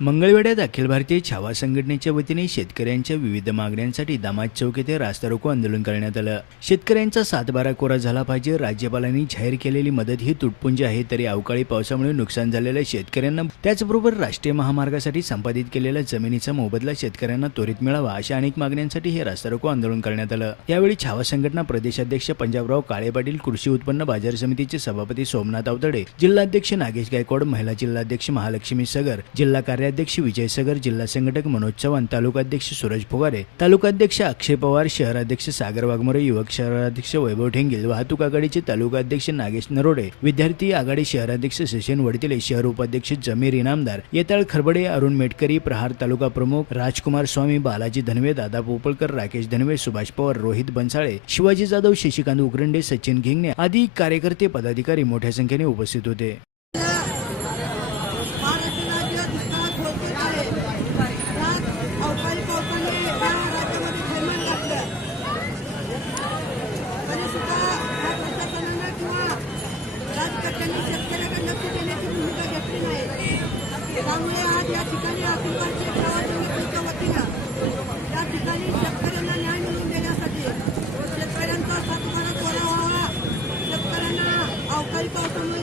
मंगळवेड्यात अखिल भारतीय छावा संघटनेच्या वतीने शेतकऱ्यांच्या विविध मागण्यांसाठी दामाज चौक येथे रास्ता रोको आंदोलन करण्यात आलं. शेतकऱ्यांचा सातबारा कोरा झाला पाहिजे. राज्यपालांनी जाहीर केलेली मदत ही तुटपुंजी आहे तरी अवकाळी पावसामुळे नुकसान झालेल्या शेतकऱ्यांना त्याचबरोबर राष्ट्रीय महामार्गासाठी संपादित केलेल्या जमिनीचा मोबदला शेतकऱ्यांना त्वरित मिळावा अशा अनेक मागण्यांसाठी हे रास्ता रोको आंदोलन करण्यात आलं. यावेळी छावा संघटना प्रदेशाध्यक्ष पंजाबराव काळे पाटील कृषी उत्पन्न बाजार समितीचे सभापती सोमनाथ आवतडे जिल्हाध्यक्ष नागेश गायकवाड महिला जिल्हाध्यक्ष महालक्ष्मी सगर जिल्हा कार्याध्यक्ष विजय सगर जिल्हा संघटक मनोज चव्हाण तालुकाध्यक्ष सूरज फुगारे तालुकाध्यक्ष अक्षय पवार शहराध्यक्ष सागर वाघमोरे युवक शहराध्यक्ष वैभव ठेंगेल वाहतूक आघाडीचे तालुकाध्यक्ष नागेश नरोडे विद्यार्थी आघाडी शहराध्यक्ष सचिन वडतिले शहर उपाध्यक्ष जमीर इनामदार येताळ खरबडे अरुण मेटकरी प्रहार तालुका प्रमुख राजकुमार स्वामी बालाजी धनवे दादा पोपळकर राकेश धनवे सुभाष पवार रोहित बनसाळे शिवाजी जाधव शशिकांत उकरंडे सचिन घिंगणे आदी कार्यकर्ते पदाधिकारी मोठ्या संख्येने उपस्थित होते. मुळे आज या ठिकाणी अखिल भारतीय प्रवास संघटनेच्या वतीनं या ठिकाणी शेतकऱ्यांना न्याय मिळवून देण्यासाठी शेतकऱ्यांचा सातबारा कोरा व्हावा शेतकऱ्यांना अवकाळी पावसामुळे